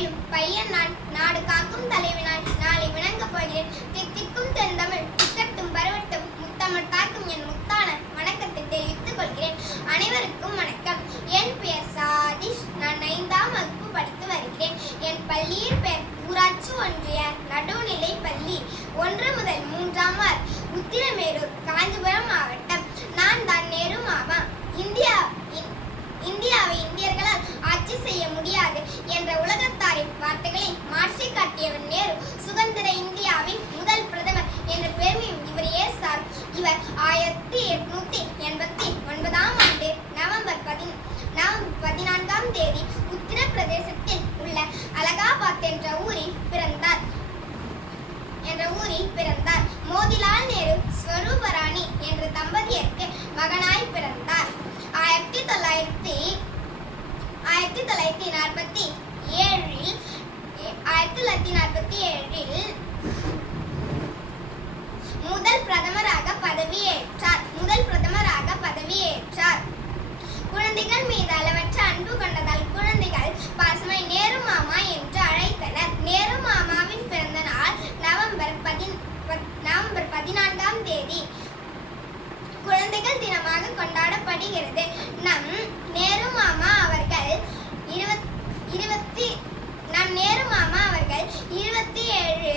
பயிலும் பையன் நான் நாடு காக்கும் தலைவினால் நாளை விளங்கப் போகிறேன். தித்திக்கும் தென்தமிழ் திக்கட்டும் பரவட்டும் முத்தமிழ் தாக்கும் என் முத்தான வணக்கத்தை தெரிவித்துக் கொள்கிறேன். அனைவருக்கும் வணக்கம். என் பெயர் சாதிஷ். நான் ஐந்தாம் வகுப்பு படித்து வருகிறேன். என் பள்ளியின் பெயர் ஊராட்சி ஒன்றிய நடுநிலை பள்ளி. ஒன்று முதல் மூன்றாம் ஆர் உத்திரமேரூர் காஞ்சிபுரம் மாவட்டம். நான் தான் நேரு மாமா. இந்தியா இந்தியாவை இந்தியர்களால் ஆட்சி செய்ய முடியாது என்ற உலக ஆயிரத்தி எட்நூத்தி எண்பத்தி ஒன்பதாம் ஆண்டு நவம்பர் பதின் நவம்பர் பதினான்காம் தேதி உத்தரப்பிரதேசத்தில் உள்ள அலகாபாத் என்ற ஊரில் பிறந்தார். என்ற ஊரில் பிறந்தார். மோதிலால் நேரு ஸ்வரூபராணி என்ற தம்பதியருக்கு மகனாய் பிறந்தார். ஆயிரத்தி தொள்ளாயிரத்தி ஆயிரத்தி தொள்ளாயிரத்தி நாற்பத்தி தினமாக கொண்டாடப்படுகிறது. நம் நேரு மாமா அவர்கள் இருபத் இருபத்தி நம் நேரு மாமா அவர்கள் இருபத்தி ஏழு